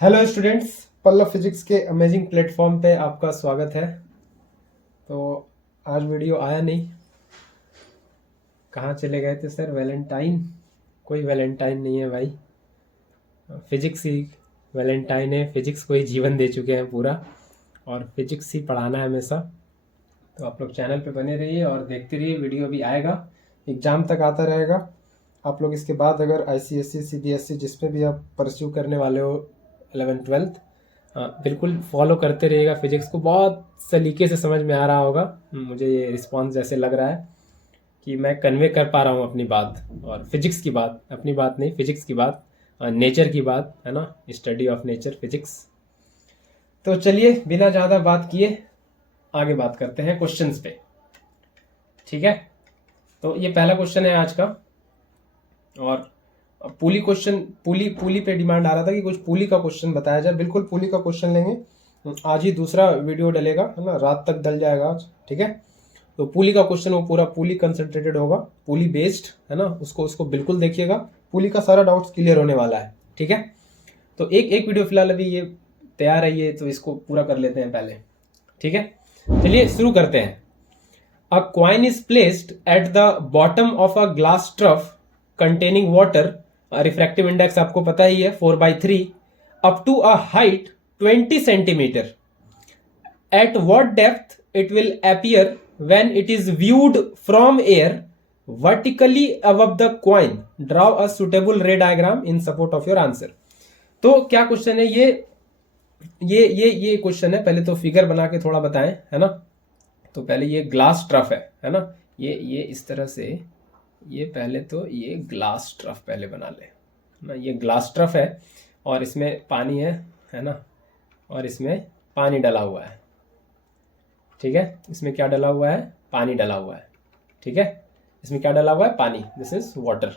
Hello students, Pallav physics के amazing platform पे आपका स्वागत है। तो आज वीडियो आया नहीं, कहाँ चले गए थे सर? वैलेंटाइन? कोई वैलेंटाइन नहीं है भाई, फिजिक्स ही वैलेंटाइन है। फिजिक्स को ही जीवन दे चुके हैं पूरा, और फिजिक्स ही पढ़ाना है हमेशा। तो आप लोग चैनल पे बने रहिए और देखते रहिए, वीडियो भी आएगा, एग्ज़ाम तक आता रहेगा। आप लोग इसके बाद अगर ICSE CBSE जिसमें भी आप परस्यू करने वाले हो 11th-12th, बिल्कुल फॉलो करते रहिएगा। फिजिक्स को बहुत सलीके से समझ में आ रहा होगा। मुझे ये रिस्पॉन्स जैसे लग रहा है कि मैं कन्वे कर पा रहा हूँ अपनी बात, और फिजिक्स की बात, अपनी बात नहीं, फिजिक्स की बात, नेचर की बात है ना, स्टडी ऑफ नेचर फिजिक्स। तो चलिए बिना ज़्यादा बात किए आगे बात करते हैं क्वेश्चंस पे, ठीक है। तो ये पहला क्वेश्चन है आज का, और पुली क्वेश्चन, पुली पे डिमांड आ रहा था कि कुछ पुली का क्वेश्चन बताया जाए। बिल्कुल पुली का क्वेश्चन लेंगे, आज ही दूसरा वीडियो डलेगा, है ना, रात तक डल जाएगा आज, ठीक है। तो पुली का क्वेश्चन वो पूरा पुली कंसंट्रेटेड होगा, पुली बेस्ड, है ना, उसको बिल्कुल देखिएगा। पुली का सारा डाउट्स क्लियर होने वाला है, ठीक है। तो एक वीडियो फिलहाल अभी ये तैयार है, ये तो इसको पूरा कर लेते हैं पहले, ठीक है। चलिए शुरू करते हैं। A coin is placed at the bottom of a glass trough containing water, refractive index आपको पता ही है 4/3, up to a height 20 centimetre. At what depth it will appear when it is viewed from air vertically above the coin. Draw a suitable ray diagram in support of your answer. तो क्या question है ये question है। पहले तो figure बना के थोड़ा बताएं, है ना। तो पहले ये ग्लास ट्रफ है ना, ये इस तरह से, ये पहले तो ये ग्लास ट्रफ पहले बना ले ना। ये ग्लास ट्रफ है और इसमें पानी है ना, और इसमें पानी डला हुआ है, ठीक है। इसमें क्या डला हुआ है? पानी डला हुआ है, ठीक है। इसमें क्या डला हुआ है? पानी, दिस इज वाटर,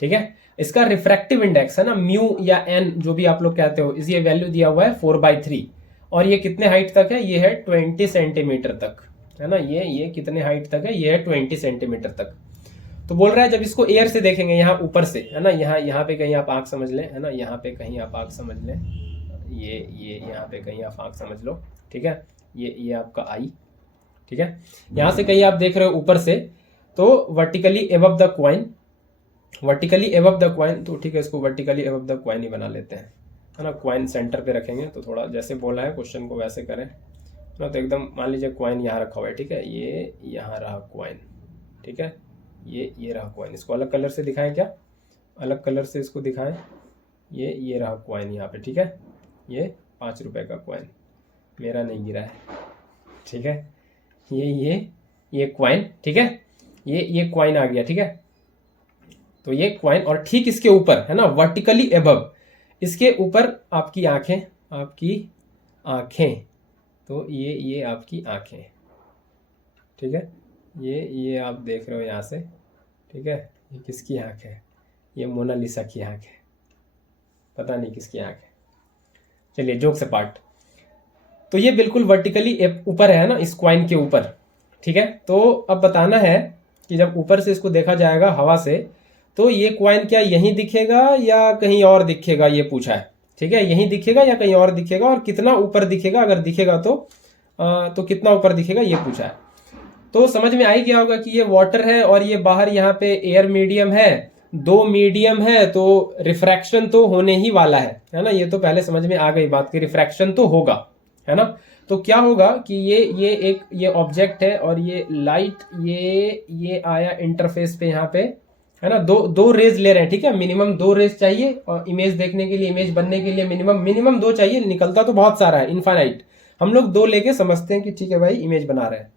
ठीक है। इसका रिफ्रैक्टिव इंडेक्स है ना, म्यू या एन जो भी आप लोग कहते हो, इस ये वैल्यू दिया हुआ है 4/3, और ये कितने हाइट तक है? ये है 20 सेंटीमीटर तक, है ना। ये कितने हाइट तक है? ये है 20 सेंटीमीटर तक। तो बोल रहा है जब इसको एयर से देखेंगे, यहाँ ऊपर से, है ना, यहाँ पे कहीं आप आंख समझ लें, है ना, यहाँ पे कहीं आप आंख समझ लें, ये यहाँ पे कहीं आप आंख समझ लो, ठीक है। ये आपका आई, ठीक है। यहाँ से कहीं आप देख रहे हो ऊपर से, तो vertically above the coin, vertically above the coin, तो ठीक है, इसको वर्टिकली एबव द क्वाइन ही बना लेते हैं, है ना। क्वाइन सेंटर पे रखेंगे, तो थोड़ा जैसे बोला है क्वेश्चन को वैसे करें ना। तो एकदम मान लीजिए क्वाइन यहाँ रखा हुआ है, ठीक है, ये यहाँ रहा क्वाइन, ठीक है, ये रहा क्वाइन। इसको अलग कलर से दिखाएं क्या? अलग कलर से इसको दिखाएं। ये रहा क्वाइन यहाँ पे, ठीक है। ये 5 रुपए का क्वाइन, मेरा नहीं गिरा है, ठीक है। ये क्वाइन, ठीक है, ये क्वाइन आ गया, ठीक है। तो ये क्वाइन, और ठीक इसके ऊपर, है ना, वर्टिकली एबव, इसके ऊपर आपकी आंखें, तो ये आपकी आंखें, ठीक है। ये आप देख रहे हो यहाँ से, ठीक है। ये किसकी आंख है? ये मोनालिसा की आंख है, पता नहीं किसकी आंख है। चलिए जोक्स अपार्ट, तो ये बिल्कुल वर्टिकली ऊपर है ना, इस क्वाइन के ऊपर, ठीक है। तो अब बताना है कि जब ऊपर से इसको देखा जाएगा हवा से, तो ये क्वाइन क्या यहीं दिखेगा या कहीं और दिखेगा, ये पूछा है, ठीक है। यहीं दिखेगा या कहीं और दिखेगा, और कितना ऊपर दिखेगा, अगर दिखेगा तो कितना ऊपर दिखेगा, ये पूछा है। तो समझ में आ ही गया होगा कि ये वाटर है और ये बाहर यहाँ पे एयर मीडियम है, दो मीडियम है, तो रिफ्रैक्शन तो होने ही वाला है ना। ये तो पहले समझ में आ गई बात कि रिफ्रैक्शन तो होगा, है ना। तो क्या होगा कि ये ऑब्जेक्ट है, और ये लाइट, ये आया इंटरफेस पे यहाँ पे, है ना। दो रेज ले रहे हैं, ठीक है। मिनिमम 2 रेज चाहिए, और इमेज देखने के लिए, इमेज बनने के लिए मिनिमम 2 चाहिए। निकलता तो बहुत सारा है, इनफाइनाइट। हम लोग 2 लेके समझते हैं कि ठीक है भाई, इमेज बना रहे हैं।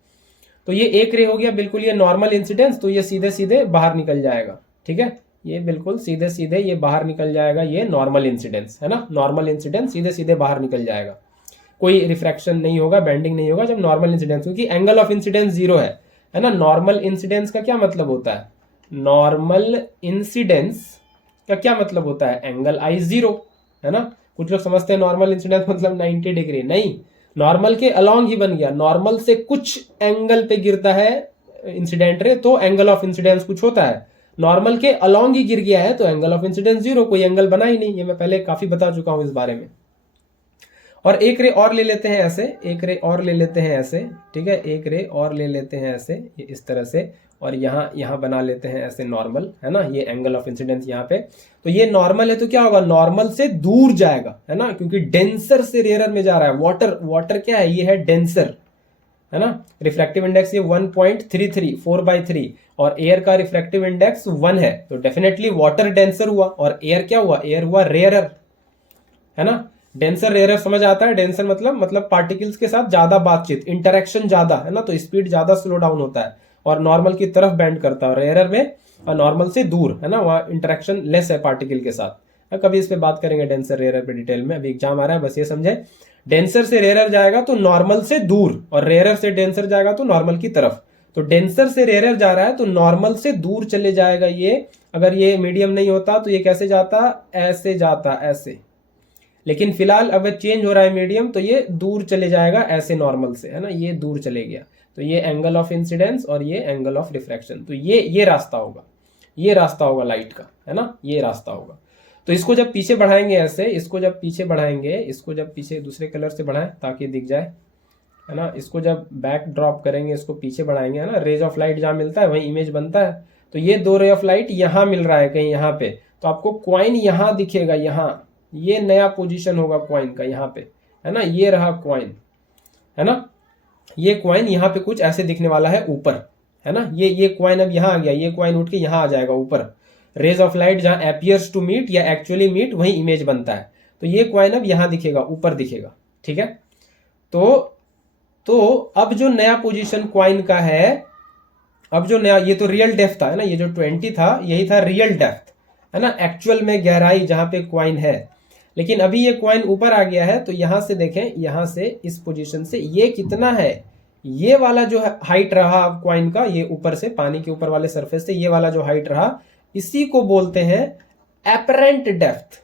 तो ये एक रे हो गया बिल्कुल, ये नॉर्मल इंसिडेंस, तो ये सीधे सीधे बाहर निकल जाएगा, ठीक है। ये बिल्कुल सीधे सीधे ये बाहर निकल जाएगा, ये नॉर्मल इंसिडेंस, है ना। नॉर्मल इंसिडेंस सीधे सीधे बाहर निकल जाएगा, कोई रिफ्रैक्शन नहीं होगा, बेंडिंग नहीं होगा जब नॉर्मल इंसिडेंस, क्योंकि एंगल ऑफ इंसिडेंस 0 है ना। नॉर्मल इंसिडेंस का क्या मतलब होता है? नॉर्मल इंसिडेंस का क्या मतलब होता है? एंगल आई 0, है ना। कुछ लोग समझते हैं नॉर्मल इंसिडेंस मतलब 90 डिग्री, नहीं, नॉर्मल के अलॉन्ग ही बन गया। नॉर्मल से कुछ एंगल पे गिरता है इंसिडेंट रे, तो एंगल ऑफ इंसिडेंस कुछ होता है। नॉर्मल के अलॉन्ग ही गिर गया है तो एंगल ऑफ इंसिडेंस 0, कोई एंगल बना ही नहीं। ये मैं पहले काफी बता चुका हूं इस बारे में। और एक रे और ले लेते हैं ऐसे, एक रे और ले लेते हैं ऐसे, ठीक है, एक रे और ले लेते हैं ऐसे, ये इस तरह से, और यहाँ बना लेते हैं ऐसे नॉर्मल, है ना, ये एंगल ऑफ इंसिडेंस यहाँ पे। तो ये नॉर्मल है तो क्या होगा, नॉर्मल से दूर जाएगा, है ना, क्योंकि डेंसर से रेयरर में जा रहा है। वाटर क्या है, ये है डेंसर, है ना। रिफ्रैक्टिव इंडेक्स ये 1.33 4/3, और एयर का रिफ्रैक्टिव इंडेक्स 1 है, तो डेफिनेटली वाटर डेंसर हुआ, और एयर क्या हुआ, एयर हुआ रेयरर, है ना। डेंसर रेयरर समझ आता है। डेंसर मतलब पार्टिकल्स के साथ ज्यादा बातचीत, इंटरेक्शन ज्यादा, है ना, तो स्पीड ज्यादा स्लो डाउन होता है और नॉर्मल की तरफ बेंड करता है। रेयरर में नॉर्मल से दूर, है ना, वहां इंटरेक्शन लेस है पार्टिकल के साथ। कभी इस पे बात करेंगे डेंसर रेयरर पे डिटेल में, अभी एग्जाम आ रहा है, बस ये समझे। डेंसर से रेयरर जाएगा तो नॉर्मल से दूर, और रेयरर से डेंसर जाएगा तो नॉर्मल की तरफ। तो डेंसर से रेयरर जा रहा है तो नॉर्मल से दूर चले जाएगा ये। अगर ये मीडियम नहीं होता तो ये कैसे जाता, ऐसे जाता, ऐसे। लेकिन फिलहाल अगर चेंज हो रहा है मीडियम तो ये दूर चले जाएगा ऐसे नॉर्मल से, है ना, ये दूर चले गया। तो ये एंगल ऑफ इंसिडेंस और ये एंगल ऑफ रिफ्रैक्शन। तो ये रास्ता होगा, ये रास्ता होगा लाइट का, है ना, ये रास्ता होगा। तो इसको जब पीछे बढ़ाएंगे ऐसे, इसको जब पीछे बढ़ाएंगे, इसको जब पीछे दूसरे कलर से बढ़ाएं ताकि दिख जाए, है ना, इसको जब बैक ड्रॉप करेंगे, इसको पीछे बढ़ाएंगे, है ना, रेज ऑफ लाइट जहां मिलता है वहीं इमेज बनता है। तो ये 2 रे ऑफ लाइट यहां मिल रहा है कहीं यहाँ पे, तो आपको क्वाइन यहां दिखेगा, यहाँ ये नया पोजीशन होगा क्वाइन का यहाँ पे, है ना, ये रहा क्वाइन, है ना। ये क्वाइन यहाँ पे कुछ ऐसे दिखने वाला है ऊपर, है ना। ये क्वाइन अब यहाँ आ गया, ये क्वाइन उठ के यहाँ आ जाएगा ऊपर। रेज ऑफ लाइट जहां एपियर्स टू मीट या एक्चुअली मीट वहीं इमेज बनता है। तो ये क्वाइन अब यहाँ दिखेगा, ऊपर दिखेगा, ठीक है। तो अब जो नया पोजीशन क्वाइन का है, अब जो नया, ये तो रियल डेप्थ था, है ना, ये जो 20 था यही था रियल डेप्थ, है ना, एक्चुअल में गहराई जहां पे क्वाइन है। लेकिन अभी ये क्वाइन ऊपर आ गया है, तो यहां से देखें, यहां से इस पोजीशन से ये कितना है, ये वाला जो हाइट रहा क्वाइन का, ये ऊपर से पानी के ऊपर वाले सरफेस से ये वाला जो हाइट रहा, इसी को बोलते हैं एपरेंट डेप्थ,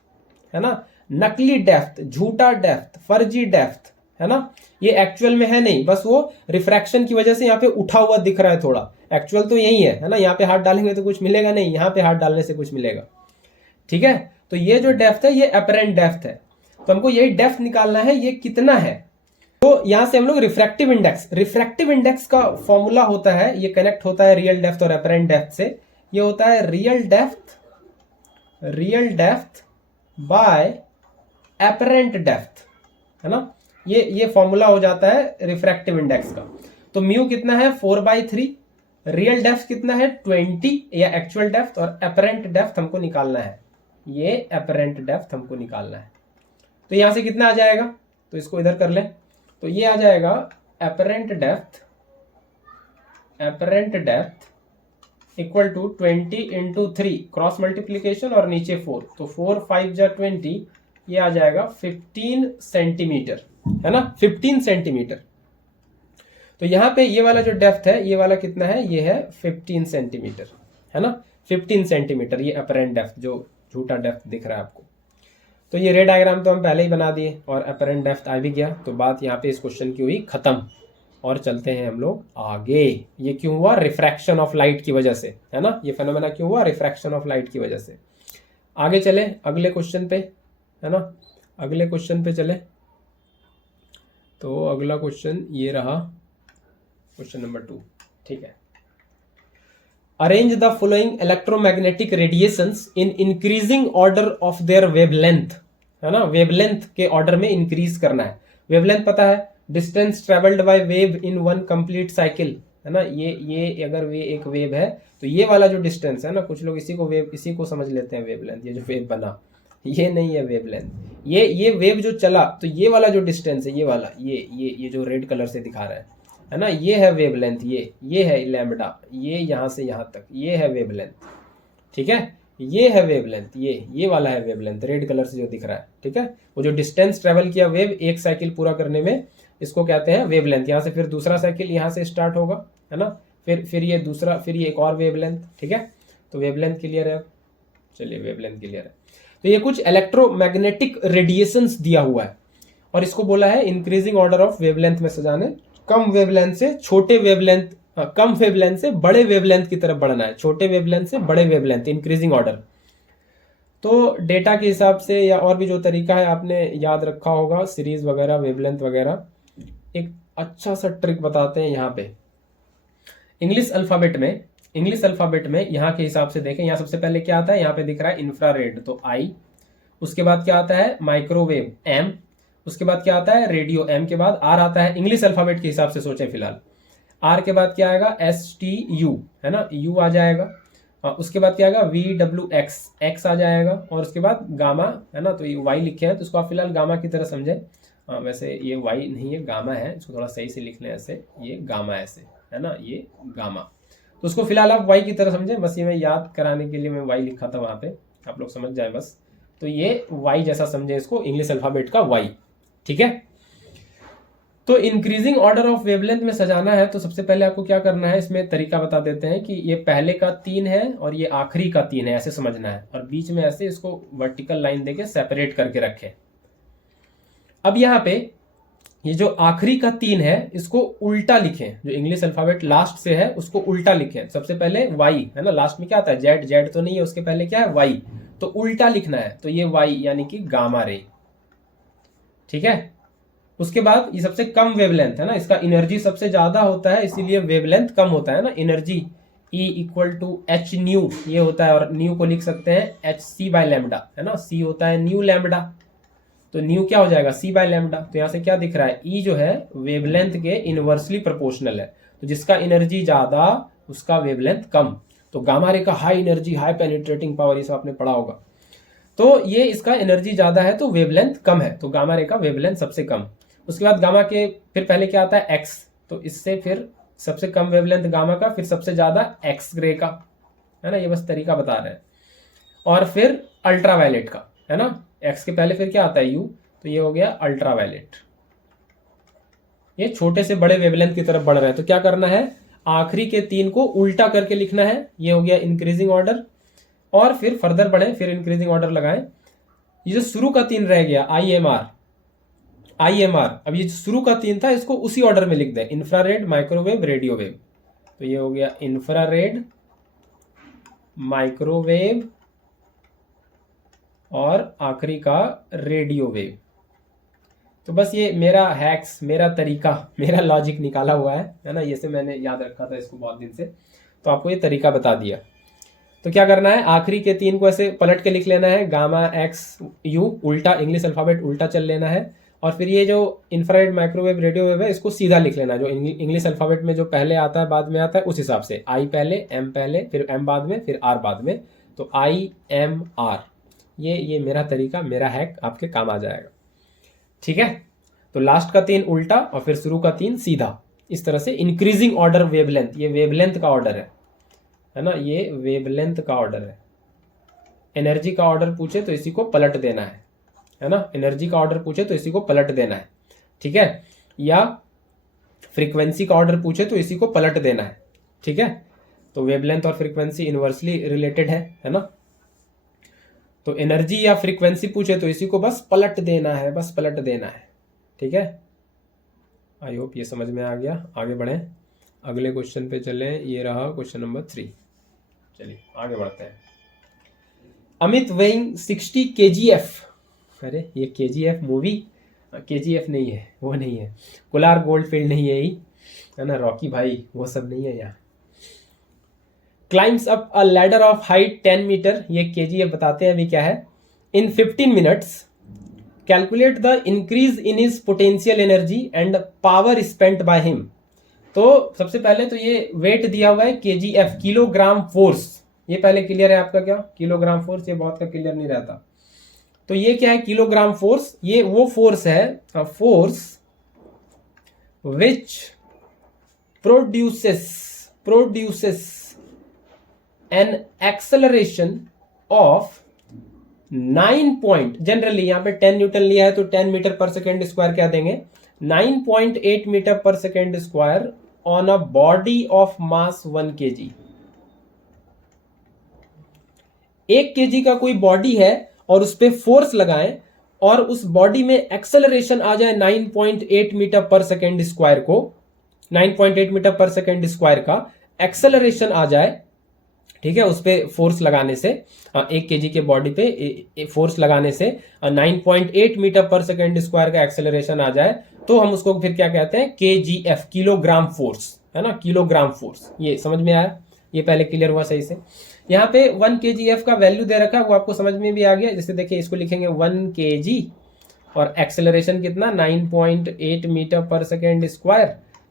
है ना, नकली डेप्थ, झूठा डेप्थ, फर्जी डेप्थ, है ना। ये एक्चुअल में है नहीं, बस वो रिफ्रैक्शन की वजह से यहाँ पे उठा हुआ दिख रहा है थोड़ा। एक्चुअल तो यही है ना, यहाँ पे हाथ डालेंगे तो कुछ मिलेगा नहीं, यहाँ पे हाथ डालने से कुछ मिलेगा, ठीक है। तो ये जो डेप्थ है ये अपरेंट डेप्थ है। तो हमको यही डेप्थ निकालना है, ये कितना है। तो यहां से हम लोग रिफ्रैक्टिव इंडेक्स का फॉर्मूला होता है, ये कनेक्ट होता है रियल डेप्थ और अपरेंट डेप्थ से। ये होता है real depth by apparent depth, है ना। ये फॉर्मूला हो जाता है रिफ्रैक्टिव इंडेक्स का। तो म्यू कितना है 4/3, रियल डेप्थ कितना है 20 या एक्चुअल डेप्थ, और अपरेंट डेप्थ हमको निकालना है, ये अपरेंट डेप्थ हमको निकालना है। तो यहां से कितना आ जाएगा, तो इसको इधर कर ले, तो ये आ जाएगा apparent depth equal to 20 into 3 cross multiplication और नीचे 4, तो 4 5 जा 20, ये आ जाएगा 15 सेंटीमीटर, है ना, 15 सेंटीमीटर। तो यहां पे ये वाला जो डेप्थ है, ये वाला कितना है, ये है 15 सेंटीमीटर, है ना, 15 सेंटीमीटर, ये अपरेंट डेप्थ जो झूठा डेप्थ दिख रहा है आपको। तो ये रे डायग्राम तो हम पहले ही बना दिए और अपरेंट डेप्थ आ भी गया। तो बात यहाँ पे इस क्वेश्चन की हुई खत्म, और चलते हैं हम लोग आगे। ये क्यों हुआ, रिफ्रैक्शन ऑफ लाइट की वजह से, है ना, ये फेनोमेना क्यों हुआ, रिफ्रैक्शन ऑफ लाइट की वजह से। आगे चले अगले क्वेश्चन पे, है ना, अगले क्वेश्चन पे चले। तो अगला क्वेश्चन ये रहा, क्वेश्चन नंबर 2, ठीक है। Arrange the following electromagnetic radiations in increasing order of their wavelength, है ना, वेवलेंथ के ऑर्डर में इंक्रीज करना है। वेवलेंथ पता है, distance travelled by wave in one complete cycle, है ना। ये अगर वे एक वेव है तो ये वाला जो डिस्टेंस है ना, कुछ लोग इसी को समझ लेते हैं वेवलेंथ। ये जो वेव बना ये नहीं है वेवलेंथ, ये वेव जो चला, तो ये वाला जो डिस्टेंस है, ये वाला, ये जो रेड कलर से दिखा रहा है ना, ये है वेवलेंथ, ये है लैम्बडा, ये यहां से यहां तक, ये है वेवलेंथ, ठीक है, ये है वेवलेंथ, ये वाला है वेवलेंथ, रेड कलर से जो दिख रहा है, ठीक है। वो जो डिस्टेंस ट्रेवल किया वेव एक साइकिल पूरा करने में, इसको कहते हैं वेवलेंथ। यहाँ से फिर दूसरा साइकिल यहाँ से स्टार्ट होगा, है ना, फिर ये दूसरा, फिर ये एक और वेवलेंथ, ठीक है। तो वेवलेंथ क्लियर है, चलिए वेवलेंथ क्लियर है। तो ये कुछ इलेक्ट्रोमैग्नेटिक रेडिएशंस दिया हुआ है, और इसको बोला है इंक्रीजिंग ऑर्डर ऑफ वेवलेंथ में सजाने, कम वेवलेंथ से छोटे वेवलेंथ कम वेवलेंथ से बड़े वेवलेंथ की तरफ बढ़ना है, छोटे वेवलेंथ से बड़े वेवलेंथ, इंक्रीजिंग ऑर्डर। तो डेटा के हिसाब से या और भी जो तरीका है आपने याद रखा होगा, सीरीज वगैरह, वेवलेंथ वगैरह। एक अच्छा सा ट्रिक बताते हैं यहाँ पे। इंग्लिश अल्फाबेट में यहाँ के हिसाब से देखें, यहाँ सबसे पहले क्या आता है, यहाँ पे दिख रहा है इंफ्रारेड, तो आई। उसके बाद क्या आता है, माइक्रोवेव, एम। उसके बाद क्या आता है, रेडियो, एम के बाद आर आता है। इंग्लिश अल्फाबेट के हिसाब से सोचें फिलहाल। आर के बाद क्या आएगा, एस टी यू, है ना, यू आ जाएगा। उसके बाद क्या आएगा, वी डब्ल्यू एक्स, एक्स आ जाएगा। और उसके बाद गामा, है ना, तो ये वाई लिखे हैं तो इसको आप फिलहाल गामा की तरह समझें। वैसे ये वाई नहीं है, गामा है, इसको थोड़ा सही से लिख लें ऐसे, ये गामा ऐसे, है ना, ये गामा। तो उसको फिलहाल आप वाई की तरह समझें, बस ये मैं याद कराने के लिए मैं वाई लिखा था वहाँ पे, आप लोग समझ जाए बस। तो ये वाई जैसा समझे इसको, इंग्लिश अल्फाबेट का वाई, ठीक है। तो इंक्रीजिंग ऑर्डर ऑफ वेवलेंथ में सजाना है तो सबसे पहले आपको क्या करना है, इसमें तरीका बता देते हैं कि ये पहले का 3 है और ये आखिरी का 3 है, ऐसे समझना है। और बीच में ऐसे इसको वर्टिकल लाइन देके सेपरेट करके रखें। अब यहाँ पे ये जो आखिरी का 3 है इसको उल्टा लिखें, जो इंग्लिश अल्फाबेट लास्ट से है उसको उल्टा लिखें। सबसे पहले वाई, है ना, लास्ट में क्या आता है, जेड, जेड तो नहीं है, उसके पहले क्या है, वाई, तो उल्टा लिखना है। तो ये वाई यानी कि गामा रे, ठीक है। उसके बाद ये सबसे कम वेवलेंथ है ना, इसका एनर्जी सबसे ज्यादा होता है, इसीलिए वेवलेंथ कम होता है ना। Energy E equal to h nu ये होता है, और न्यू को लिख सकते हैं एच सी बाय लैम्डा, है ना, सी होता है न्यू लैम्डा, तो न्यू क्या हो जाएगा, सी बाय लैम्डा। तो यहां से क्या दिख रहा है, ई जो है वेवलेंथ के इनवर्सली प्रोपोर्शनल है, तो जिसका एनर्जी ज्यादा उसका वेवलेंथ कम। तो गामा रे का high energy, high penetrating power, ये सब आपने पढ़ा होगा। तो ये इसका एनर्जी ज्यादा है तो वेवलेंथ कम है, तो गामा रे का वेवलेंथ सबसे कम। उसके बाद गामा के फिर पहले क्या आता है, एक्स, तो इससे फिर सबसे कम वेवलेंथ गामा का, फिर सबसे ज्यादा एक्स रे का, है ना, ये बस तरीका बता रहे हैं। और फिर अल्ट्रावायलेट का, है ना, एक्स के पहले फिर क्या आता है, यू, तो ये हो गया अल्ट्रावायलेट। ये छोटे से बड़े वेवलेंथ की तरफ बढ़ रहे हैं, तो क्या करना है, आखिरी के 3 को उल्टा करके लिखना है। ये हो गया इंक्रीजिंग ऑर्डर, और फिर फर्दर बढ़े, फिर इंक्रीजिंग ऑर्डर लगाएं। ये जो शुरू का 3 रह गया, IMR, अब ये शुरू का 3 था इसको उसी ऑर्डर में लिख दें, इंफ्रारेड, माइक्रोवेव, रेडियो वेव। तो ये हो गया इंफ्रारेड, माइक्रोवेव और आखिरी का रेडियो वेव। तो बस ये मेरा हैक्स, मेरा तरीका, मेरा लॉजिक निकाला हुआ है ना, ये से मैंने याद रखा था इसको बहुत दिन से, तो आपको ये तरीका बता दिया। तो क्या करना है, आखिरी के 3 को ऐसे पलट के लिख लेना है, गामा एक्स यू, उल्टा इंग्लिश अल्फाबेट उल्टा चल लेना है। और फिर ये जो इंफ्रारेड, माइक्रोवेव, रेडियो वेव है इसको सीधा लिख लेना, जो इंग्लिश अल्फाबेट में जो पहले आता है बाद में आता है उस हिसाब से, आई पहले, एम पहले, फिर एम बाद में, फिर आर बाद में। तो IMR, ये मेरा तरीका, मेरा हैक आपके काम आ जाएगा, ठीक है। तो लास्ट का 3 उल्टा और फिर शुरू का 3 सीधा, इस तरह से इंक्रीजिंग ऑर्डर वेवलेंथ, ये वेवलेंथ का ऑर्डर है ना, ये वेवलेंथ का ऑर्डर है। एनर्जी का ऑर्डर पूछे तो इसी को पलट देना है ना, एनर्जी का ऑर्डर पूछे तो इसी को पलट देना है, ठीक है। या फ्रीक्वेंसी का ऑर्डर पूछे तो इसी को पलट देना है, ठीक है। तो वेवलेंथ और फ्रीक्वेंसी इनवर्सली रिलेटेड है ना। तो एनर्जी या फ्रीक्वेंसी पूछे तो इसी को बस पलट देना है, बस पलट देना है, ठीक है। आई होप ये समझ में आ गया। आगे बढ़ें, अगले क्वेश्चन पे चलें, ये रहा क्वेश्चन नंबर 3। चलिए आगे बढ़ते हैं। अमित वेइंग 60 kgf, अरे ये KGF मूवी, KGF नहीं है, वो नहीं है, कुलार गोल्डफील्ड नहीं है, ही है ना, रॉकी भाई, वो सब नहीं है यहाँ। Climbs up a ladder of height 10 metre, ये KGF बताते हैं अभी क्या है। In 15 minutes calculate the increase in his potential energy and power spent by him. तो सबसे पहले तो ये वेट दिया हुआ है KGF, किलोग्राम फोर्स, ये पहले क्लियर है आपका क्या, किलोग्राम फोर्स, ये बहुत का क्लियर नहीं रहता। तो ये क्या है, किलोग्राम फोर्स, ये वो फोर्स है, force which produces an acceleration of 9 point, generally यहां पे 10 न्यूटन लिया है तो 10 मीटर पर सेकेंड स्क्वायर क्या देंगे, 9.8 मीटर पर second square on a body of mass 1 kg। 1 kg का कोई बॉडी है और उस पर फोर्स लगाएं और उस बॉडी में एक्सेलरेशन आ जाए 9.8 मीटर पर सेकेंड स्क्वायर को, 9.8 मीटर पर सेकेंड स्क्वायर का एक्सेलरेशन आ जाए, ठीक है, उस पर फोर्स लगाने से, 1 kg के बॉडी पे फोर्स लगाने से 9.8 मीटर पर सेकेंड स्क्वायर का एक्सेलरेशन आ जाए, तो हम उसको फिर क्या कहते हैं, KGF, किलोग्राम फोर्स, है ना, किलोग्राम फोर्स। ये समझ में आया, ये पहले क्लियर हुआ सही से। यहाँ पे 1 kgf का वैल्यू दे रखा है, वो आपको समझ में भी आ गया। जैसे देखिए, इसको लिखेंगे 1 kg और एक्सेलरेशन कितना, 9.8 मीटर पर सेकेंड स्क्वायर,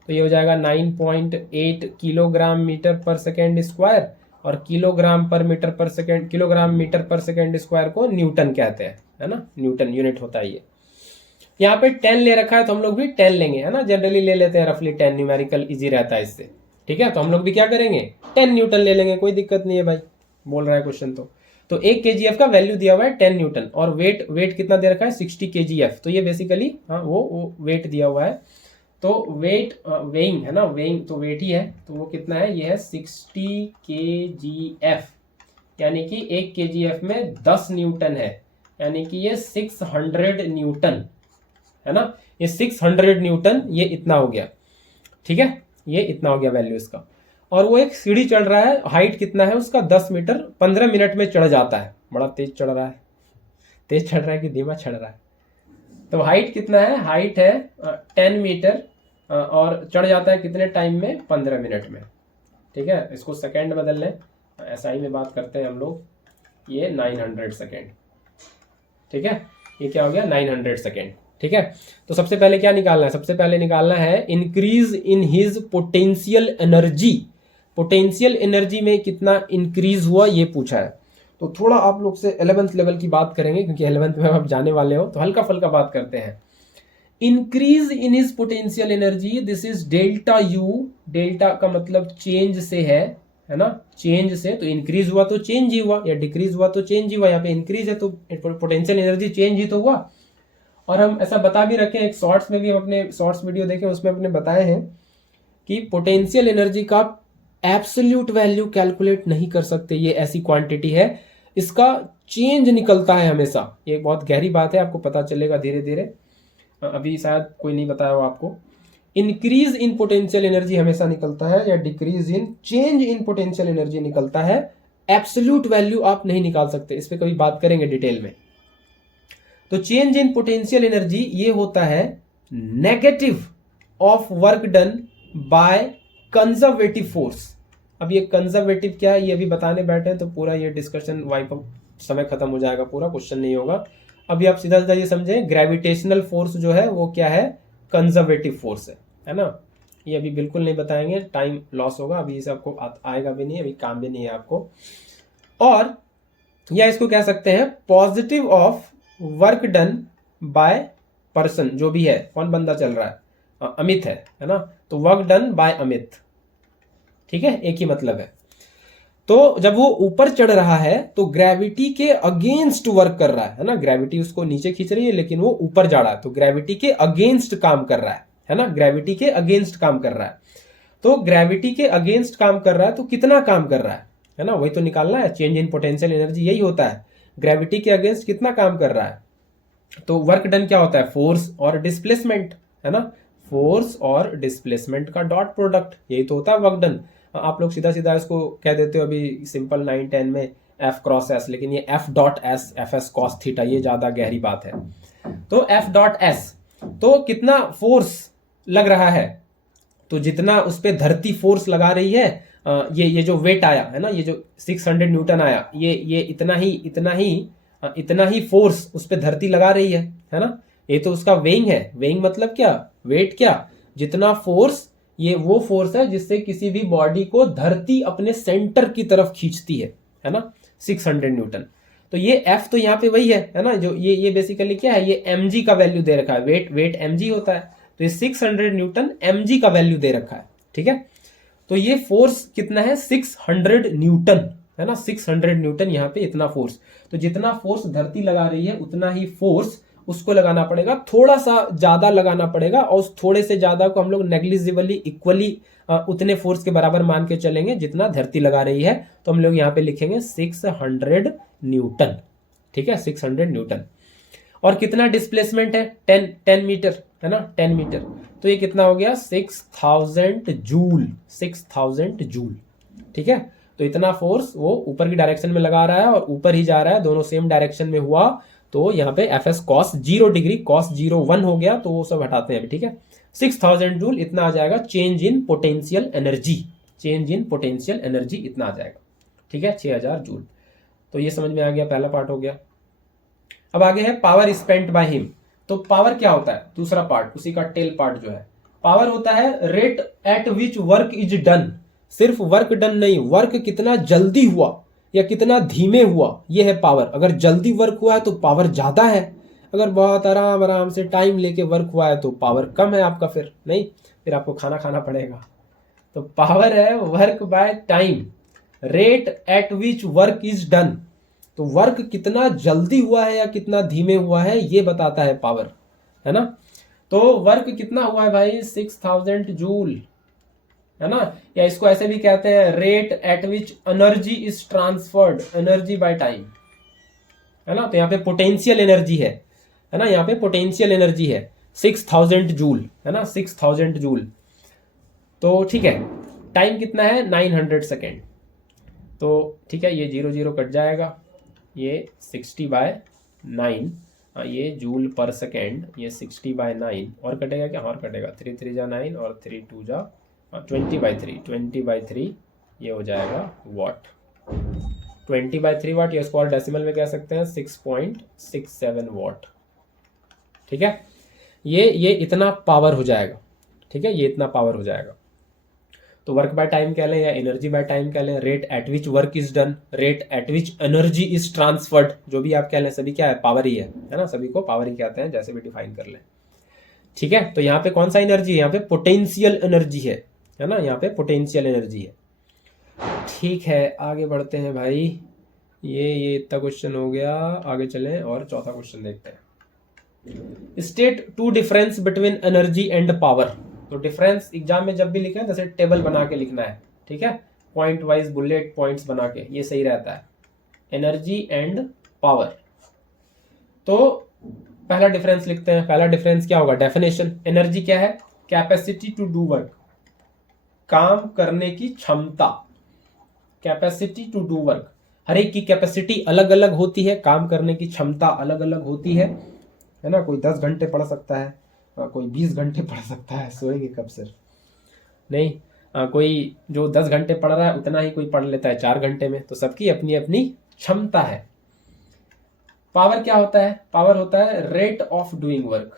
तो ये हो जाएगा 9.8 किलोग्राम मीटर पर सेकेंड स्क्वायर, और किलोग्राम मीटर पर सेकेंड स्क्वायर को न्यूटन कहते हैं, है ना, न्यूटन यूनिट होता है ये। यहाँ पे 10 ले रखा है तो हम लोग भी 10 लेंगे, है ना, जनरली ले लेते हैं रफली 10, न्यूमेरिकल इजी रहता है इससे, ठीक है। तो हम लोग भी क्या करेंगे, 10 न्यूटन ले लेंगे, कोई दिक्कत नहीं है भाई, बोल रहा है क्वेश्चन तो 1 kgf का वैल्यू दिया हुआ है 10 न्यूटन, और वेट कितना दे रखा है, 60 kgf, तो ये बेसिकली हाँ वो वेट दिया हुआ है, तो वेट वेइंग है ना, वेइंग तो वेट ही है, तो वो कितना है, ये है 60 kgf, यानी कि 1 kgf में 10 न्यूटन है, यानी कि ये 600 न्यूटन, है ना, ये 600 न्यूटन, ये इतना हो गया, ठीक है, ये इतना हो गया वैल्यू इसका। और वो एक सीढ़ी चढ़ रहा है, हाइट कितना है उसका, 10 मीटर, 15 मिनट में चढ़ जाता है, बड़ा तेज चढ़ रहा है, तेज चढ़ रहा है कि धीमा चढ़ रहा है, तो हाइट कितना है, हाइट है 10 मीटर, और चढ़ जाता है कितने टाइम में, 15 मिनट में, ठीक है। इसको सेकेंड बदल लें, SI में बात करते हैं हम लोग, ये 900 सेकेंड, ठीक है, ये क्या हो गया, 900 सेकेंड, ठीक है। तो सबसे पहले क्या निकालना है, सबसे पहले निकालना है increase in his potential energy, potential energy में कितना इंक्रीज हुआ ये पूछा है। तो थोड़ा आप लोग से 11th लेवल की बात करेंगे, क्योंकि 11th में आप जाने वाले हो, तो हल्का फल्का बात करते हैं। Increase in his potential energy, this is delta U, delta का मतलब चेंज से है ना, चेंज से, तो इंक्रीज हुआ तो चेंज ही हुआ, या डिक्रीज हुआ तो चेंज ही हुआ, यहाँ पे इंक्रीज है तो पोटेंशियल एनर्जी चेंज ही तो हुआ। और हम ऐसा बता भी रखे, एक शॉर्ट्स में भी, हम अपने शॉर्ट्स वीडियो देखे उसमें अपने बताए हैं कि पोटेंशियल एनर्जी का एब्सोल्यूट वैल्यू कैलकुलेट नहीं कर सकते, ये ऐसी क्वांटिटी है, इसका चेंज निकलता है हमेशा। ये बहुत गहरी बात है, आपको पता चलेगा धीरे धीरे, अभी शायद कोई नहीं बताया हो आपको। इंक्रीज इन पोटेंशियल एनर्जी हमेशा निकलता है, या decrease in, change in potential energy निकलता है, एब्सोल्यूट वैल्यू आप नहीं निकाल सकते, इस पर कभी बात करेंगे डिटेल में। तो चेंज इन पोटेंशियल एनर्जी ये होता है negative of work done by conservative force. अब ये कंजर्वेटिव क्या है, ये अभी बताने बैठे हैं तो पूरा ये डिस्कशन वाइप, समय खत्म हो जाएगा, पूरा क्वेश्चन नहीं होगा। अभी आप सीधा सीधा ये समझें, ग्रेविटेशनल फोर्स जो है वो क्या है, कंजर्वेटिव फोर्स है ना। ये अभी बिल्कुल नहीं बताएंगे, टाइम लॉस होगा, अभी इसे आपको आएगा भी नहीं, अभी काम भी नहीं है आपको। और या इसको कह सकते हैं positive of work done by person, जो भी है, कौन बंदा चल रहा है, अमित है ना, तो वर्क डन बाय अमित, ठीक है, एक ही मतलब है। तो जब वो ऊपर चढ़ रहा है तो ग्रेविटी के अगेंस्ट वर्क कर रहा है ना, ग्रेविटी उसको नीचे खींच रही है लेकिन वो ऊपर जा रहा है, तो ग्रेविटी के अगेंस्ट काम कर रहा है ना, ग्रेविटी के अगेंस्ट काम कर रहा है। तो ग्रेविटी के अगेंस्ट काम कर रहा है तो कितना काम कर रहा है ना, वही तो निकालना है। चेंज इन पोटेंशियल एनर्जी यही होता है, ग्रेविटी के अगेंस्ट कितना काम कर रहा है। तो वर्क डन क्या होता है, फोर्स और डिस्प्लेसमेंट, है ना, फोर्स और डिस्प्लेसमेंट का डॉट प्रोडक्ट, यही तो होता है वर्क डन। आप लोग सीधा सीधा इसको कह देते हो अभी सिंपल 9-10 में F क्रॉस S, लेकिन ये F dot S, FS cos theta, ये ज्यादा गहरी बात है। तो F डॉट S, तो कितना फोर्स लग रहा है, तो जितना उस पर धरती फोर्स लगा रही है, ये जो वेट आया है ना, ये जो 600 न्यूटन आया, ये इतना ही फोर्स उस पर धरती लगा रही है ना। ये तो उसका वेइंग है, वेइंग मतलब क्या, वेट, क्या, जितना फोर्स, ये वो फोर्स है जिससे किसी भी बॉडी को धरती अपने सेंटर की तरफ खींचती है ना, 600 न्यूटन। तो ये F तो यहाँ पे वही है ना, जो ये बेसिकली क्या है, ये mg का वैल्यू दे रखा है, वेट mg होता है, तो ये 600 न्यूटन mg का वैल्यू दे रखा है, ठीक है। तो ये फोर्स कितना है, 600 न्यूटन, है ना, 600 न्यूटन यहाँ पे इतना फोर्स। तो जितना फोर्स धरती लगा रही है उतना ही फोर्स उसको लगाना पड़ेगा, थोड़ा सा ज्यादा लगाना पड़ेगा, और उस थोड़े से ज्यादा को हम लोग नेग्लिजिबली इक्वली उतने फोर्स के बराबर मान के चलेंगे जितना धरती लगा रही है। तो हम लोग यहाँ पे लिखेंगे 600 न्यूटन, ठीक है, 600 न्यूटन। और कितना डिस्प्लेसमेंट है, 10 मीटर, है ना 10 मीटर, तो ये कितना हो गया 6000 जूल, 6000 जूल। ठीक है, तो इतना फोर्स वो ऊपर की डायरेक्शन में लगा रहा है और ऊपर ही जा रहा है, दोनों सेम डायरेक्शन में हुआ, तो यहाँ पे F S cos 0 degree, cos 0 1 हो गया, तो वो सब हटाते हैं अभी। ठीक है, 6000 जूल इतना आ जाएगा change in potential energy, change in potential energy इतना आ जाएगा। ठीक है, 6000 जूल। तो ये समझ में आ गया, पहला पार्ट हो गया। अब आगे है पावर स्पेंट बाय हिम। तो पावर क्या होता है, दूसरा पार्ट, उसी का टेल पार्ट जो है, पावर होता है rate at which work is done. सिर्फ वर्क डन नहीं, वर्क कितना जल्दी हुआ या कितना धीमे हुआ, ये है पावर। अगर जल्दी वर्क हुआ है तो पावर ज्यादा है, अगर बहुत आराम आराम से टाइम लेके वर्क हुआ है तो पावर कम है आपका, फिर नहीं, फिर आपको खाना खाना पड़ेगा। तो पावर है work by time, rate at which work is done. तो वर्क कितना जल्दी हुआ है या कितना धीमे हुआ है ये बताता है पावर, है ना। तो वर्क कितना हुआ है भाई 6000 जूल, है ना। या इसको ऐसे भी कहते हैं rate at which energy is transferred, energy by time, है ना। तो यहाँ पे पोटेंशियल एनर्जी है ना, यहाँ पे पोटेंशियल एनर्जी है 6000 जूल, है ना, 6000 जूल। तो ठीक है, टाइम कितना है 900 सेकेंड। तो ठीक है, ये 0 0 कट जाएगा, ये 60/9, ये जूल पर सेकेंड, ये 60/9 और कटेगा क्या, और कटेगा, 3 3 जा 9 और 3 2 जा 20/3, 20/3 ये हो जाएगा वाट, 20/3 वाट, या इसको और डेसिमल में कह सकते हैं 6.67 वाट। ठीक है, ये इतना पावर हो जाएगा। ठीक है, ये इतना पावर हो जाएगा। तो वर्क बाय टाइम कह लें या एनर्जी बाय टाइम कह लें, rate at which work is done, rate at which energy is transferred, जो भी आप कह लें, सभी क्या है, पावर ही है ना, सभी को पावर ही कहते हैं, जैसे भी डिफाइन कर लें। ठीक है, तो यहाँ पे कौन सा एनर्जी है, यहाँ पे पोटेंशियल एनर्जी है ना, यहाँ पे पोटेंशियल एनर्जी है। ठीक है, आगे बढ़ते हैं भाई, ये इतना क्वेश्चन हो गया, आगे चलें और चौथा क्वेश्चन देखते हैं। State to difference between energy and power. तो डिफरेंस एग्जाम में जब भी लिखें जैसे टेबल बना के लिखना है, ठीक है, पॉइंट वाइज बुलेट पॉइंट्स बना के, ये सही रहता है, एनर्जी एंड पावर। तो पहला डिफरेंस लिखते हैं। पहला डिफरेंस क्या होगा, डेफिनेशन। एनर्जी क्या है, कैपेसिटी टू डू वर्क, काम करने की क्षमता, कैपेसिटी टू डू वर्क। हर एक की कैपेसिटी अलग अलग होती है, काम करने की क्षमता अलग अलग होती है ना। कोई 10 घंटे पढ़ सकता है, कोई 20 घंटे पढ़ सकता है, सोएंगे कब सर, नहीं। कोई जो 10 घंटे पढ़ रहा है उतना ही कोई पढ़ लेता है 4 घंटे में, तो सबकी अपनी अपनी क्षमता है। पावर क्या होता है, पावर होता है रेट ऑफ डूइंग वर्क,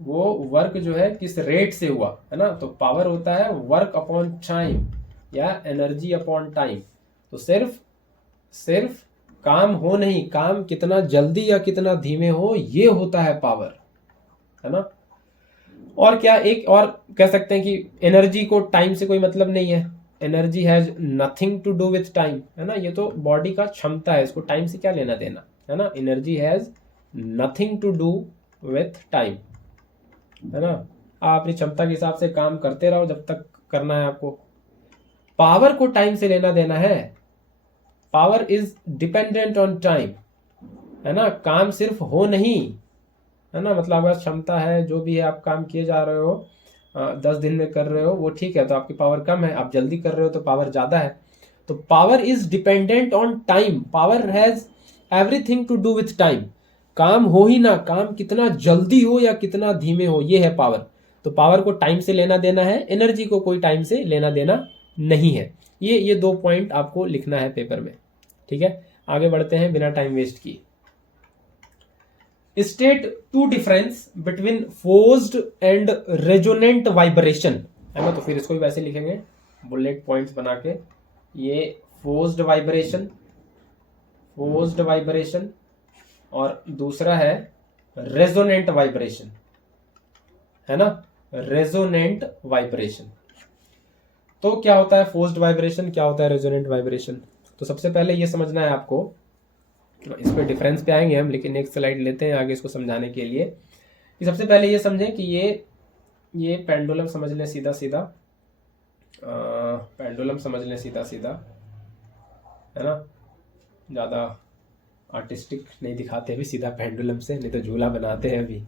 वो वर्क जो है किस रेट से हुआ, है ना। तो पावर होता है वर्क अपॉन टाइम या एनर्जी अपॉन टाइम। तो सिर्फ काम हो नहीं, काम कितना जल्दी या कितना धीमे हो, ये होता है पावर, है ना। और क्या, एक और कह सकते हैं कि एनर्जी को टाइम से कोई मतलब नहीं है, energy has nothing to do with time, है ना। ये तो बॉडी का क्षमता है, इसको टाइम से क्या लेना देना, है ना। Energy has nothing to do with time, है ना। आप अपनी क्षमता के हिसाब से काम करते रहो जब तक करना है आपको। पावर को टाइम से लेना देना है, power is dependent on time, है ना। काम सिर्फ हो नहीं, है ना, मतलब अगर क्षमता है, जो भी है आप काम किए जा रहे हो, 10 दिन में कर रहे हो वो ठीक है, तो आपकी पावर कम है। आप जल्दी कर रहे हो तो पावर ज्यादा है। तो power is dependent on time, power has everything to do with time. काम हो ही ना, काम कितना जल्दी हो या कितना धीमे हो, ये है पावर। तो पावर को टाइम से लेना देना है, एनर्जी को कोई टाइम से लेना देना नहीं है। ये 2 पॉइंट आपको लिखना है पेपर में। ठीक है, आगे बढ़ते हैं बिना टाइम वेस्ट किए। State to difference between forced and resonant vibration, है ना। तो फिर इसको भी वैसे लिखेंगे बुलेट पॉइंट्स बना के, ये फोर्स्ड वाइब्रेशन और दूसरा है रेजोनेंट वाइब्रेशन, है ना, रेजोनेंट वाइब्रेशन। तो क्या होता है फोर्स्ड वाइब्रेशन, क्या होता है रेजोनेंट वाइब्रेशन। तो सबसे पहले ये समझना है आपको, इस पे डिफरेंस पे आएंगे हम, लेकिन नेक्स्ट स्लाइड लेते हैं आगे इसको समझाने के लिए। कि सबसे पहले ये समझें कि ये पेंडुलम समझ लें सीधा सीधा, पेंडुलम समझ लें सीधा सीधा, है ना, ज़्यादा आर्टिस्टिक नहीं दिखाते अभी, सीधा पेंडुलम से, नहीं तो झूला बनाते हैं अभी।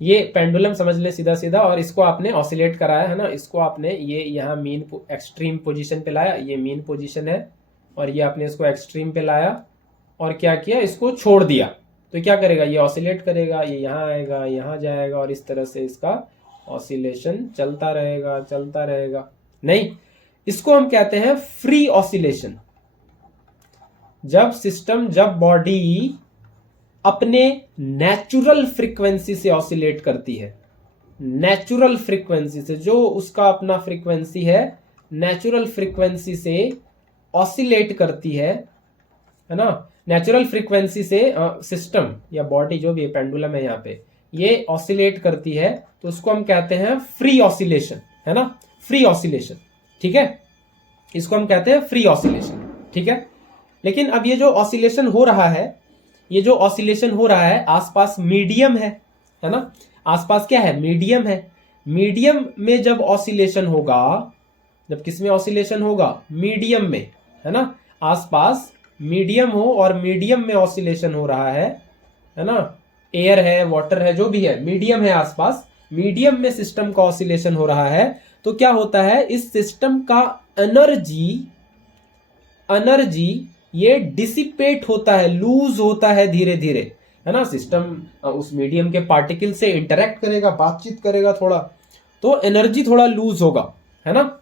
ये पेंडुलम समझ ले सीधा सीधा, और इसको आपने ऑसिलेट कराया है ना, इसको आपने ये यहाँ मीन एक्सट्रीम पोजीशन पे लाया, ये मीन पोजीशन है, और ये आपने इसको एक्सट्रीम पे लाया और क्या किया, इसको छोड़ दिया। तो क्या करेगा, ये ऑसिलेट करेगा, ये यहाँ आएगा, यहाँ जाएगा, और इस तरह से इसका ऑसिलेशन चलता रहेगा चलता रहेगा। नहीं, इसको हम कहते हैं फ्री ऑसिलेशन। जब सिस्टम, जब बॉडी अपने नेचुरल फ्रीक्वेंसी से ऑसिलेट करती है, नेचुरल फ्रीक्वेंसी से, जो उसका अपना फ्रीक्वेंसी है, नेचुरल फ्रीक्वेंसी से ऑसिलेट करती है ना, नेचुरल फ्रीक्वेंसी से सिस्टम या बॉडी जो भी पेंडुलम है यहाँ पे, ये ऑसिलेट करती है, तो उसको हम कहते हैं फ्री ऑसिलेशन, है ना, फ्री ऑसिलेशन। ठीक है, इसको हम कहते हैं फ्री ऑसिलेशन। ठीक है, लेकिन अब ये जो ऑसिलेशन हो रहा है, ये जो ऑसिलेशन हो रहा है आसपास मीडियम है ना, आसपास क्या है, मीडियम है। मीडियम में जब ऑसिलेशन होगा, जब किस में ऑसिलेशन होगा, मीडियम में, है ना, आसपास मीडियम हो और मीडियम में ऑसिलेशन हो रहा है ना, एयर है, वाटर है, जो भी है, मीडियम है आसपास, मीडियम में सिस्टम का ऑसिलेशन हो रहा है, तो क्या होता है, इस सिस्टम का एनर्जी ये डिसिपेट होता है, लूज होता है धीरे धीरे, है ना। सिस्टम उस मीडियम के पार्टिकल से इंटरेक्ट करेगा, बातचीत करेगा थोड़ा, तो एनर्जी थोड़ा लूज होगा, है ना,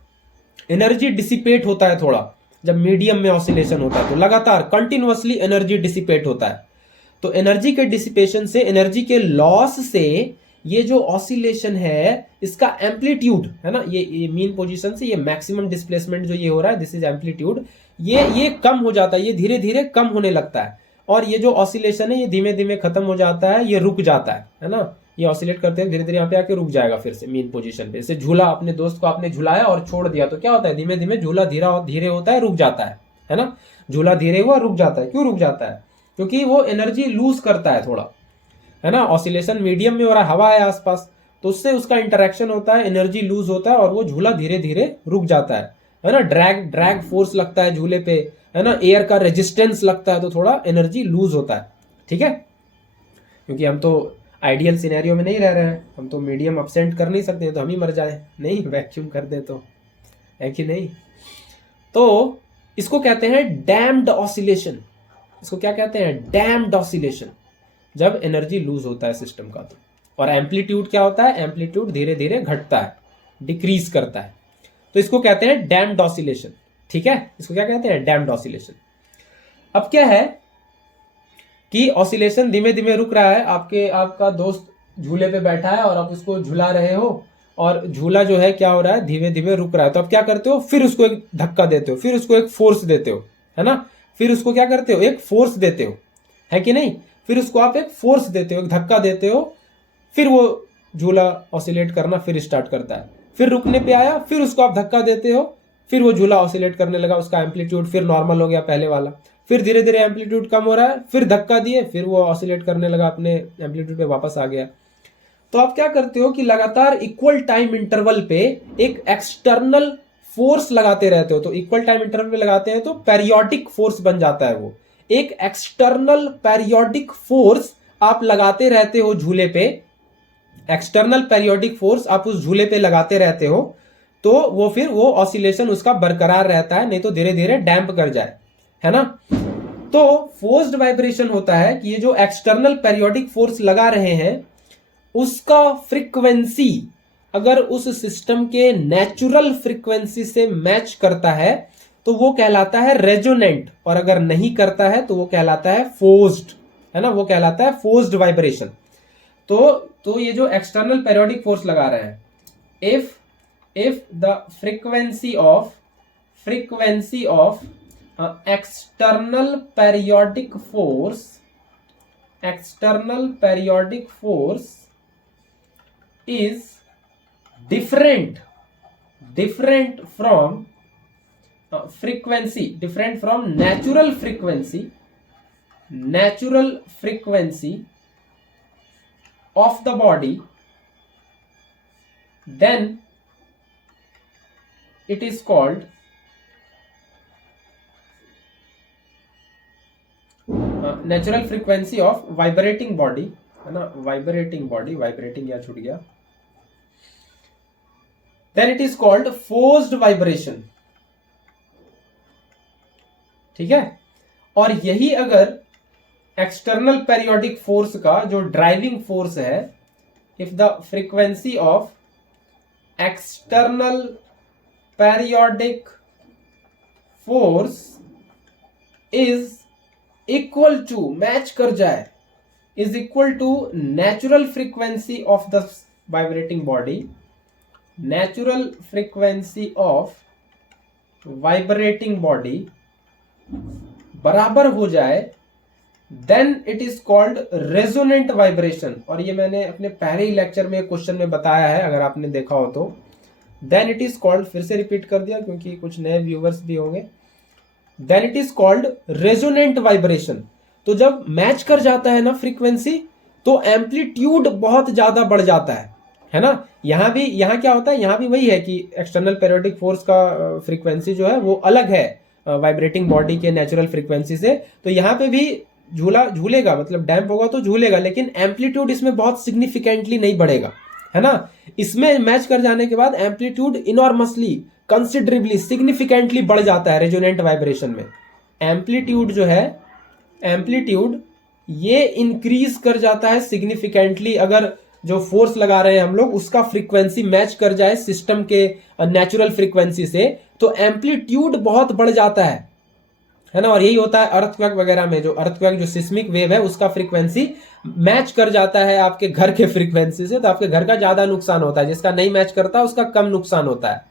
एनर्जी डिसिपेट होता है थोड़ा, जब मीडियम में ऑसिलेशन होता है तो लगातार कंटिन्यूअसली एनर्जी डिसिपेट होता है। तो एनर्जी के डिसिपेशन से, एनर्जी के लॉस से, ये जो ऑसिलेशन है इसका एम्पलीट्यूड, है ना, ये मीन पोजीशन से ये मैक्सिमम डिस्प्लेसमेंट जो ये हो रहा है, दिस इज एम्पलीट्यूड, ये कम हो जाता है, ये धीरे धीरे कम होने लगता है, और ये जो ऑसिलेशन है ये धीमे धीमे खत्म हो जाता है, ये रुक जाता है ना, ये ऑसिलेट करते हैं धीरे धीरे, यहाँ पे आके रुक जाएगा फिर से मीन पोजीशन पे। जैसे झूला, अपने दोस्त को आपने झुलाया और छोड़ दिया, तो क्या होता है, धीमे धीमे झूला धीरे होता है, रुक जाता है ना, झूला धीरे हुआ, रुक जाता है। क्यों रुक जाता है, क्योंकि वो एनर्जी लूज करता है थोड़ा, है ना, ऑसिलेशन मीडियम में हो रहा है, हवा है आसपास, तो उससे उसका इंटरेक्शन होता है, एनर्जी लूज होता है, और वो झूला धीरे धीरे रुक जाता है ना, ड्रैग फोर्स लगता है झूले पे, है ना, एयर का रेजिस्टेंस लगता है, तो थोड़ा एनर्जी लूज होता है। ठीक है, क्योंकि हम तो आइडियल सिनेरियो में नहीं रह रहे हैं, हम तो मीडियम अपसेंट कर नहीं सकते, तो हम ही मर जाए, नहीं वैक्यूम कर दे तो, है कि नहीं। तो इसको कहते हैं डैम्ड ऑसिलेशन, इसको क्या कहते हैं, डैम्ड ऑसिलेशन, जब एनर्जी लूज होता है सिस्टम का। तो और एम्पलीट्यूड क्या होता है, एम्पलीट्यूड धीरे धीरे घटता है, डिक्रीज करता है, तो इसको कहते हैं डैम्ड ऑसिलेशन। ठीक है, इसको क्या कहते हैं, डैम्ड ऑसिलेशन। अब क्या है कि ऑसिलेशन धीमे धीमे रुक रहा है, आपका दोस्त झूले पे बैठा है और आप उसको झुला रहे हो, और झूला जो है क्या हो रहा है, धीमे धीमे रुक रहा है, तो आप क्या करते हो, फिर उसको एक धक्का देते हो, फिर उसको एक फोर्स देते हो, है ना, फिर उसको क्या करते हो, एक फोर्स देते हो, है कि नहीं, फिर उसको आप एक फोर्स देते हो, एक धक्का देते हो, फिर वो झूला ऑसिलेट करना फिर स्टार्ट करता है, फिर रुकने पे आया, फिर उसको आप धक्का देते हो, फिर वो झूला ऑसिलेट करने लगा, उसका एम्पलीट्यूड फिर नॉर्मल हो गया पहले वाला, फिर धीरे धीरे एम्पलीट्यूड कम हो रहा है, फिर धक्का दिए, फिर वो ऑसिलेट करने लगा, अपने एम्पलीट्यूड पे वापस आ गया। तो आप क्या करते हो कि लगातार इक्वल टाइम इंटरवल पे एक एक्सटर्नल फोर्स लगाते रहते हो, तो इक्वल टाइम इंटरवल पे लगाते हैं तो पेरियोडिक फोर्स बन जाता है, वो एक एक्सटर्नल पेरियोडिक फोर्स आप लगाते रहते हो झूले पे, एक्सटर्नल पेरियोडिक फोर्स आप उस झूले पे लगाते रहते हो, तो वो फिर वो ऑसिलेशन उसका बरकरार रहता है, नहीं तो धीरे धीरे डैम्प कर जाए, है ना। तो फोर्स्ड वाइब्रेशन होता है कि ये जो एक्सटर्नल पेरियोडिक फोर्स लगा रहे हैं उसका फ्रीक्वेंसी अगर उस सिस्टम के नेचुरल फ्रीक्वेंसी से मैच करता है तो वो कहलाता है रेजोनेंट, और अगर नहीं करता है तो वो कहलाता है फोर्स्ड, है ना, वो कहलाता है फोर्स्ड वाइब्रेशन। तो ये जो एक्सटर्नल पेरियोडिक फोर्स लगा रहे हैं, if the frequency of external periodic force is different from natural frequency of the body, then it is called natural frequency of vibrating body, है ना, वाइब्रेटिंग बॉडी, वाइब्रेटिंग या छूट गया, then it is called forced vibration. ठीक है, और यही अगर एक्सटर्नल पेरियोडिक फोर्स का जो ड्राइविंग फोर्स है, if the frequency of external periodic force is equal to, match कर जाए, is equal to natural frequency of the vibrating body, natural frequency of vibrating body बराबर हो जाए, देन इट इज कॉल्ड रेजोनेंट वाइब्रेशन। और ये मैंने अपने पहले ही लेक्चर में क्वेश्चन में बताया है, अगर आपने देखा हो तो। देन इट इज कॉल्ड, फिर से रिपीट कर दिया क्योंकि कुछ नए व्यूअर्स भी होंगे, then it is called resonant vibration. तो जब मैच कर जाता है ना फ्रीक्वेंसी, तो एम्पलीट्यूड बहुत ज्यादा बढ़ जाता है ना। यहां भी, यहां क्या होता है, यहां भी वही है कि एक्सटर्नल पेरियोडिक फोर्स का फ्रीक्वेंसी जो है वो अलग है वाइब्रेटिंग बॉडी के नेचुरल फ्रीक्वेंसी से। तो यहां पे भी झूलेगा, मतलब डैम्प होगा तो झूलेगा, लेकिन एम्पलीट्यूड इसमें बहुत सिग्निफिकेंटली नहीं बढ़ेगा, है ना। इसमें मैच कर जाने के बाद एम्पलीट्यूड इनॉर्मसली, कंसिडरेबली, सिग्निफिकेंटली बढ़ जाता है रेजोनेंट वाइब्रेशन में। एम्पलीट्यूड जो है, एम्पलीट्यूड ये इंक्रीज कर जाता है सिग्निफिकेंटली अगर जो फोर्स लगा रहे हैं हम लोग उसका फ्रीक्वेंसी मैच कर जाए सिस्टम के नेचुरल फ्रीक्वेंसी से, तो एम्पलीट्यूड बहुत बढ़ जाता है ना। और यही होता है अर्थक्वेक वगैरह में, जो अर्थक्वेक जो सिस्मिक वेव है उसका फ्रीक्वेंसी मैच कर जाता है आपके घर के फ्रीक्वेंसी से, तो आपके घर का ज्यादा नुकसान होता है, जिसका नहीं मैच करता उसका कम नुकसान होता है।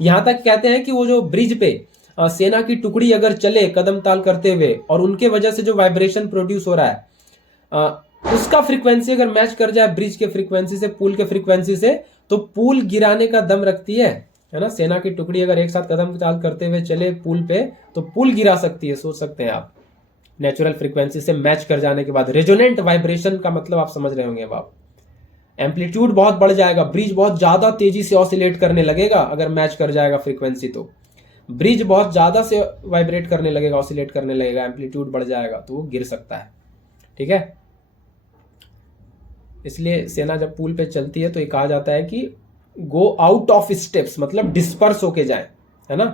यहां तक कहते हैं कि वो जो ब्रिज पे सेना की टुकड़ी अगर चले कदम ताल करते हुए और उनके वजह से जो वाइब्रेशन प्रोड्यूस हो रहा है उसका फ्रीक्वेंसी अगर मैच कर जाए ब्रिज के फ्रीक्वेंसी से, पुल के फ्रीक्वेंसी से, तो पुल गिराने का दम रखती है ना। सेना की टुकड़ी अगर एक साथ कदम ताल करते हुए चले पुल पे, तो पुल गिरा सकती है, सोच सकते हैं आप, नेचुरल फ्रीक्वेंसी से मैच कर जाने के बाद। रेजोनेंट वाइब्रेशन का मतलब आप समझ रहे होंगे अब आप। एम्पलीट्यूड बहुत बढ़ जाएगा, ब्रिज बहुत ज्यादा तेजी से ऑसिलेट करने लगेगा अगर मैच कर जाएगा फ्रीक्वेंसी, तो ब्रिज बहुत ज्यादा से वाइब्रेट करने लगेगा, ऑसिलेट करने लगेगा, एम्पलीट्यूड बढ़ जाएगा, तो वो गिर सकता है। ठीक है, इसलिए सेना जब पुल पे चलती है तो ये कहा जाता है कि गो आउट ऑफ स्टेप्स, मतलब डिस्पर्स होके जाए, है ना।